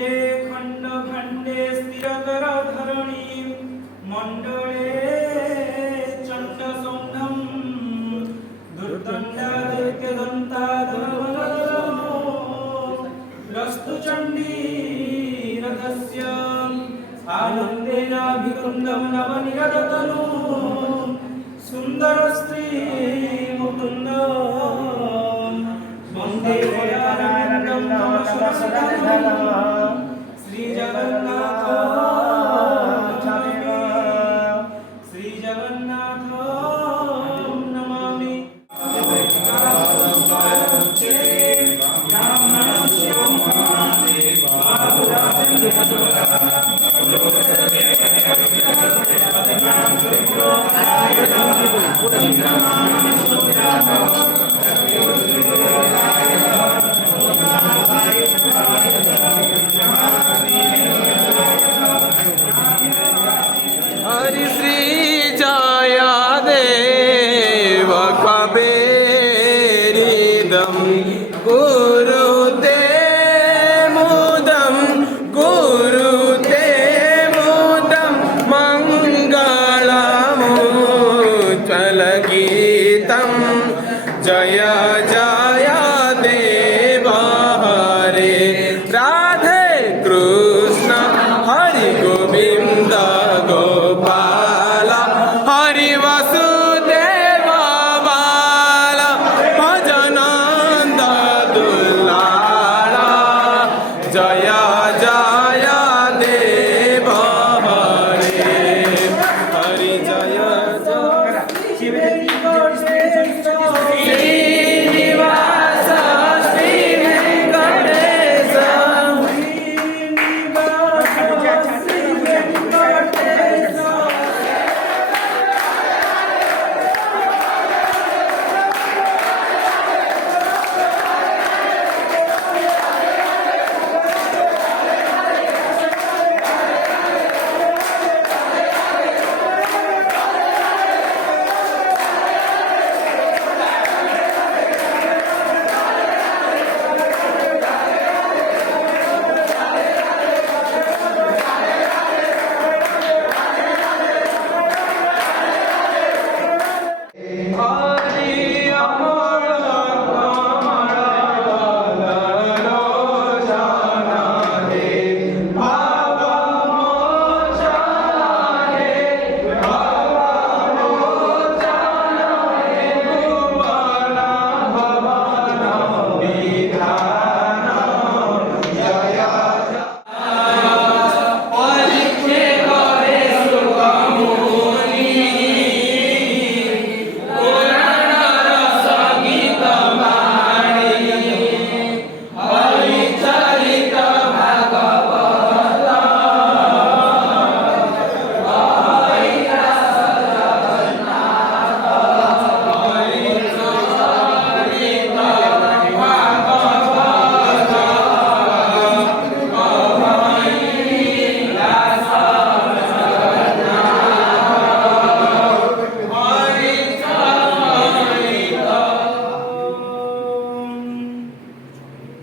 खंडे खंड खंडे स्थिरतर धरणी मंडले चंड सौंढम दुर्दंडा दैत्यदंता रस्तु चंडी रथस्य आनंदेनाभिकुंदम नवनिरतनु सुंदर स्त्री मुकुंद वंदे श्री जगन्नाथ श्री जगन्नाथ नमामि हरि श्री जया देव कबीरिदम गुरुते मुदम गुरुते मुदम मंगलमुच्चल गीतम जय जय देव हरे राधे कृष्ण हरि गोविंद गोपाल हरि वसुदेव बाल भजनंद दुलाल जय जय देव हरे हरि जय श्रीनिवास श्री वेंकटेश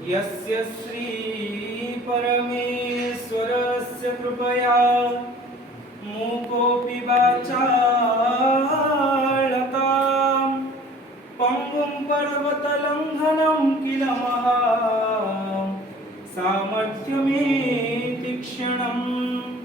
यस्य श्री परमेश्वरस्य कृपया मूकोऽपि वाचालतां पङ्गुं पर्वतलङ्घनं किल महा सामर्थ्यमेति क्षणम्